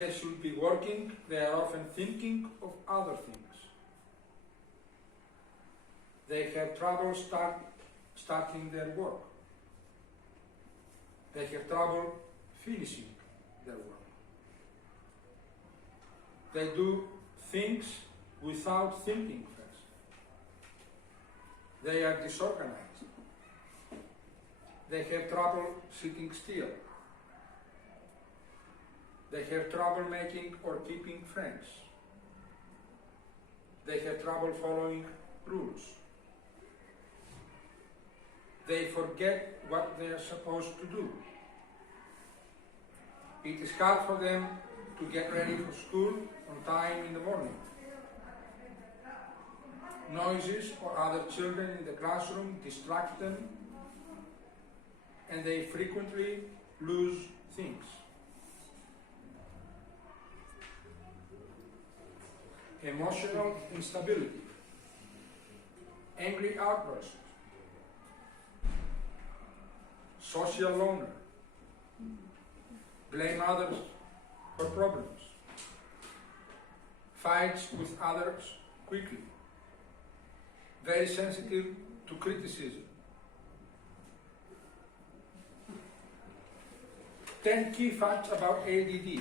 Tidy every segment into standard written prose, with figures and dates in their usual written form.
they should be working, they are often thinking of other things. They have trouble starting their work. They have trouble finishing their work. They do things without thinking first. They are disorganized. They have trouble sitting still. They have trouble making or keeping friends. They have trouble following rules. They forget what they are supposed to do. It is hard for them to get ready for school on time in the morning. Noises or other children in the classroom distract them, and they frequently lose things. Emotional instability, angry outbursts, social loner, blame others for problems, fights with others quickly, very sensitive to criticism. 10 key facts about ADD.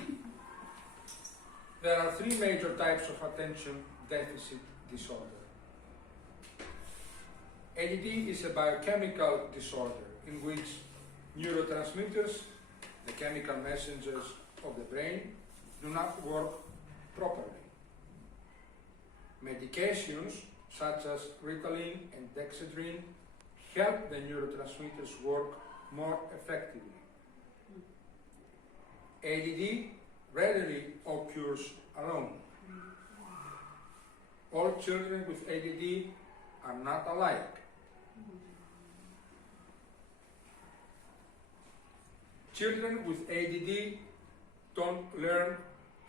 There are 3 major types of attention deficit disorder. ADD is a biochemical disorder in which neurotransmitters, the chemical messengers of the brain, do not work properly. Medications such as Ritalin and Dexedrine help the neurotransmitters work more effectively. ADD rarely occurs alone. All children with ADD are not alike. Children with ADD don't learn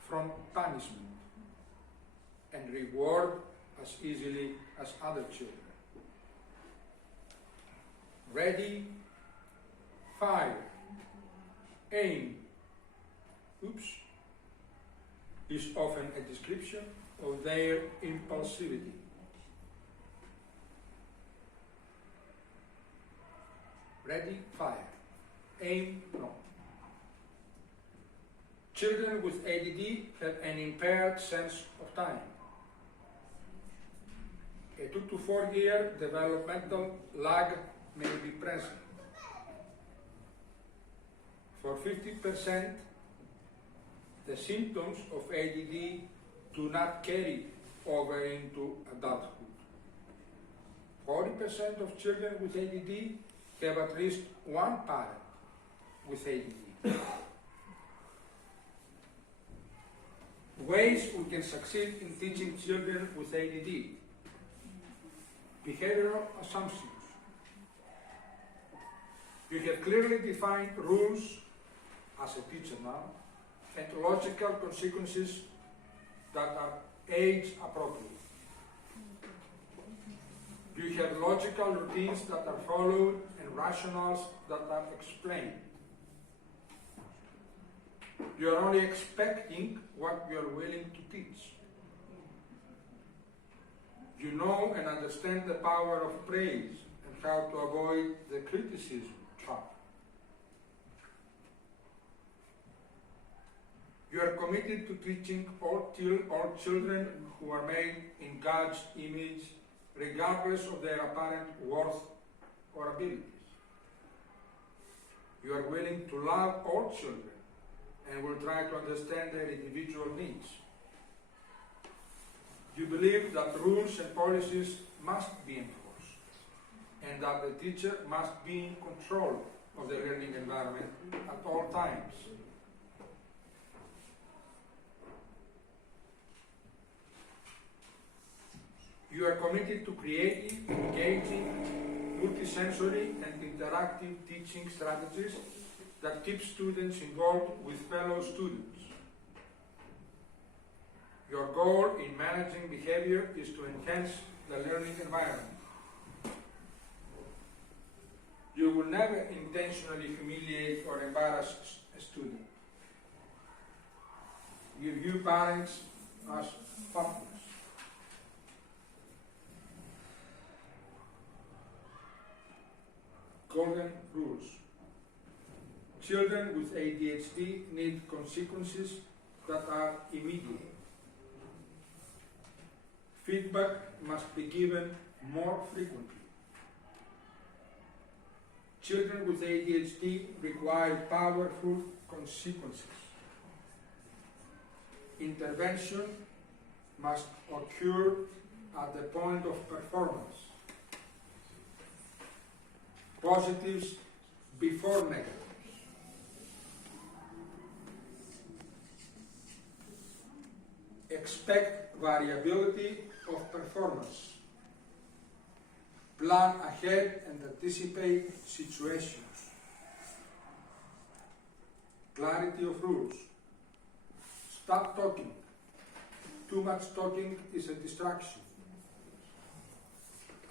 from punishment and reward as easily as other children. Ready, fire, aim, is often a description of their impulsivity. Ready, fire, aim, no. Children with ADD have an impaired sense of time. A 2 to 4 year developmental lag may be present. For 50%, the symptoms of ADD do not carry over into adulthood. 40% of children with ADD have at least one parent with ADD. Ways we can succeed in teaching children with ADD. Behavioral assumptions. You have clearly defined rules as a teacher now, and logical consequences that are age appropriate. You have logical routines that are followed and rationales that are explained. You are only expecting what you are willing to teach. You know and understand the power of praise and how to avoid the criticism trap. You are committed to teaching all children who are made in God's image, regardless of their apparent worth or abilities. You are willing to love all children and will try to understand their individual needs. You believe that rules and policies must be enforced, and that the teacher must be in control of the learning environment at all times. You are committed to creative, engaging, multisensory and interactive teaching strategies that keep students involved with fellow students. Your goal in managing behavior is to enhance the learning environment. You will never intentionally humiliate or embarrass a student. You view parents as partners. Golden rules. Children with ADHD need consequences that are immediate. Feedback must be given more frequently. Children with ADHD require powerful consequences. Intervention must occur at the point of performance. Positives before negatives. Expect variability of performance. Plan ahead and anticipate situations. Clarity of rules. Stop talking. Too much talking is a distraction.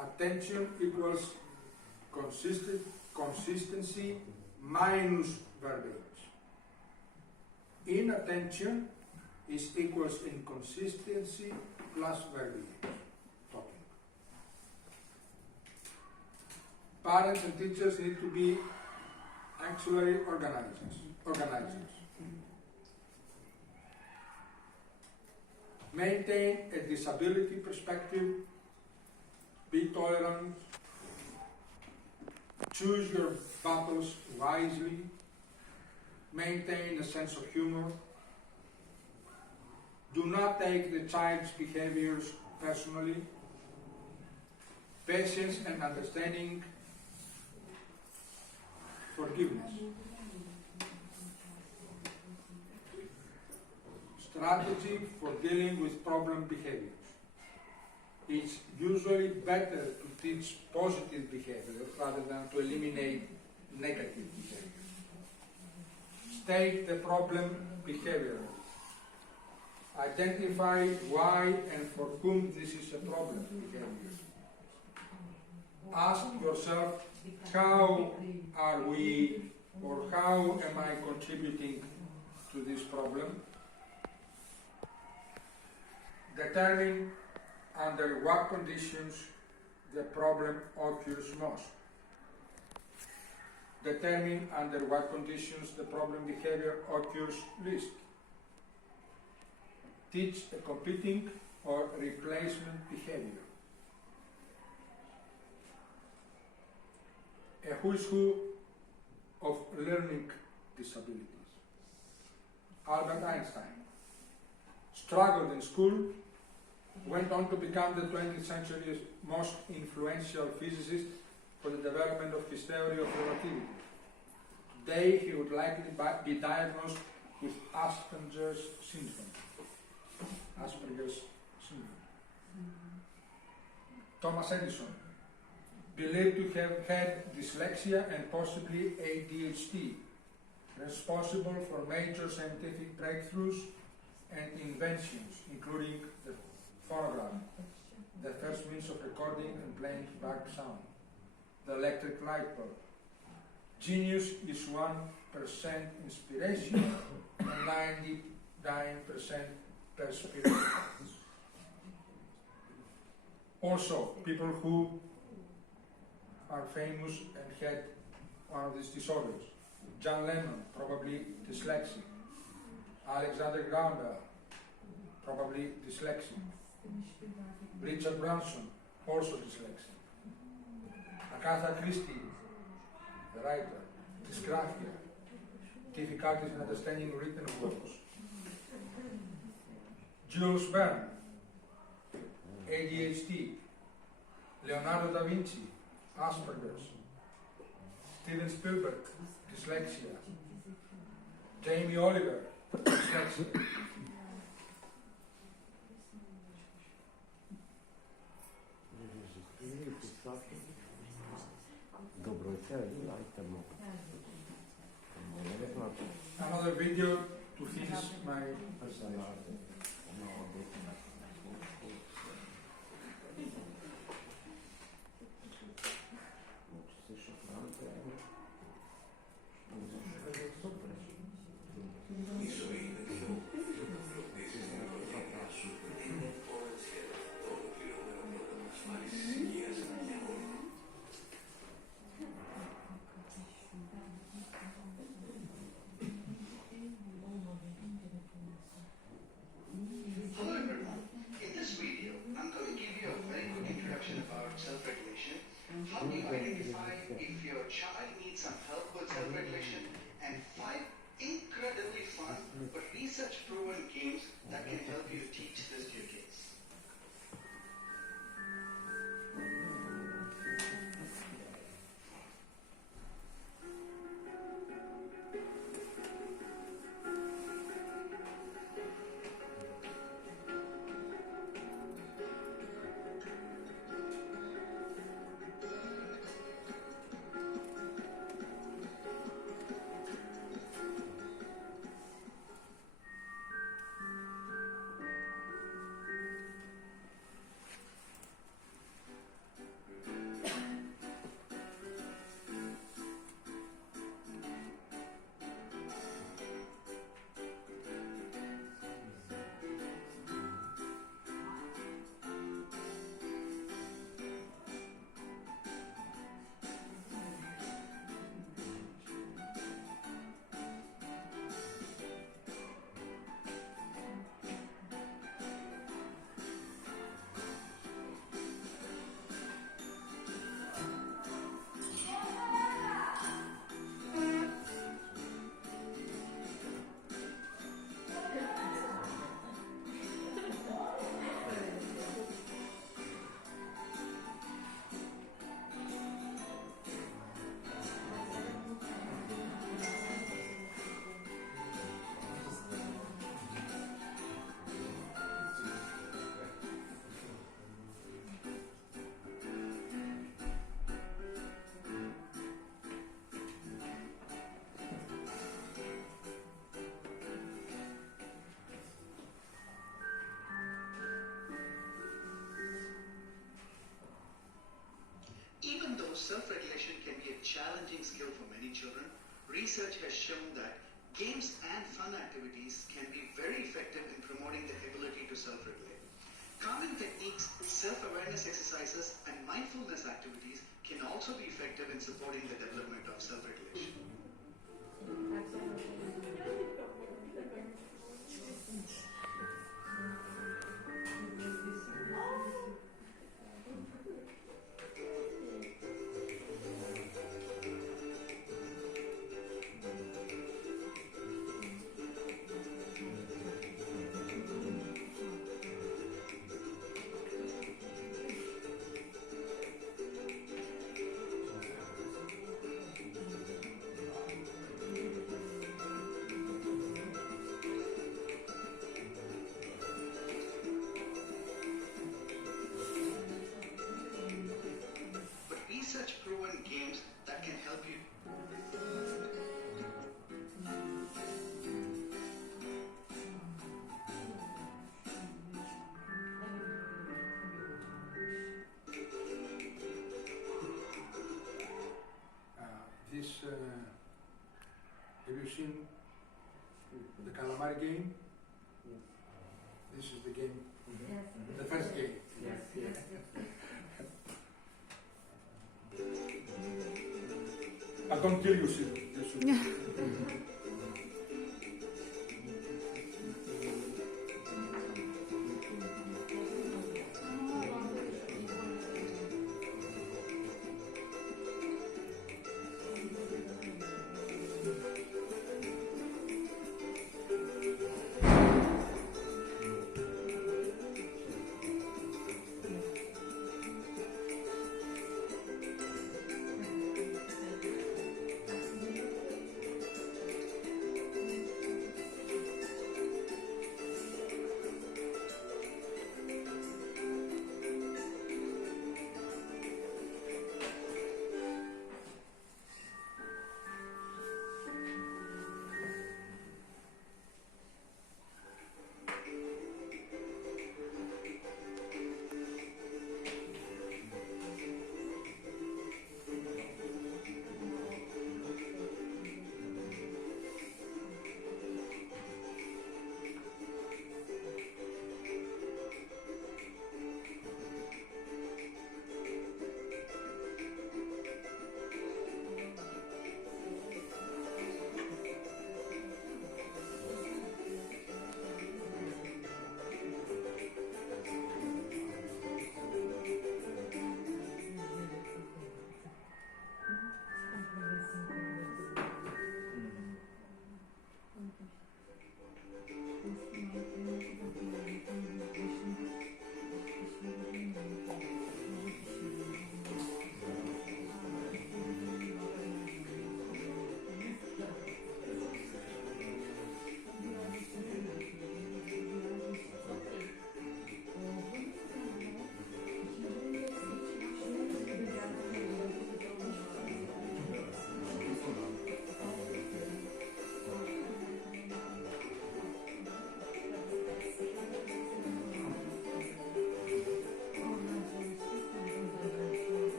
Attention equals consistency minus verbiage. Inattention is equals inconsistency plus verbiage. Talking. Parents and teachers need to be actually organizers. Maintain a disability perspective. Be tolerant. Choose your battles wisely. Maintain a sense of humor. Do not take the child's behaviors personally. Patience and understanding. Forgiveness. Strategy for dealing with problem behaviors. It's usually better to teach positive behavior rather than to eliminate negative behavior. State the problem behavior. Identify why and for whom this is a problem behavior. Ask yourself, how are we or how am I contributing to this problem? Determine under what conditions the problem occurs most. Determine under what conditions the problem behavior occurs least. Teach a competing or replacement behavior. A who's who of learning disabilities. Albert Einstein struggled in school, went on to become the 20th century's most influential physicist for the development of his theory of relativity. Today, he would likely be diagnosed with Asperger's syndrome. Thomas Edison, believed to have had dyslexia and possibly ADHD, responsible for major scientific breakthroughs and inventions, including the phonograph, the first means of recording and playing back sound, the electric light bulb. Genius is 1% inspiration and 99% perspiration. Also, people who are famous and had one of these disorders. John Lennon, probably dyslexic. Alexander Graham Bell, probably dyslexic. Richard Branson, also dyslexic. Agatha Christie, the writer, dysgraphia, difficulties in understanding written words. Jules Verne, ADHD. Leonardo da Vinci, Asperger's. Steven Spielberg, dyslexia. Jamie Oliver, dyslexia. Another video to finish my presentation. games that can help you to teach this to your kids. Even though self-regulation can be a challenging skill for many children, research has shown that games and fun activities can be very effective in promoting the ability to self-regulate. Calming techniques, self-awareness exercises, and mindfulness activities can also be effective in supporting the development of self-regulation. Research-proven games that can help you. Have you seen the calamari game? Yes. This is the game, Yes. the first game. Yes, yes. I don't kill you, Sue.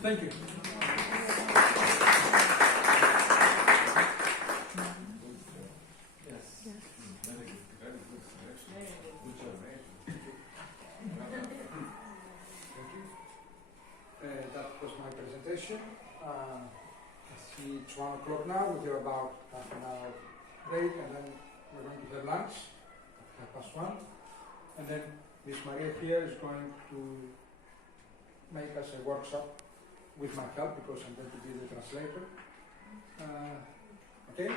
Thank you. That was my presentation. I see it's 1 o'clock now. We have about half an hour break, and then we're going to have lunch at 1:30. And then Miss Maria here is going to make us a workshop with my help because I'm going to be the translator. Okay?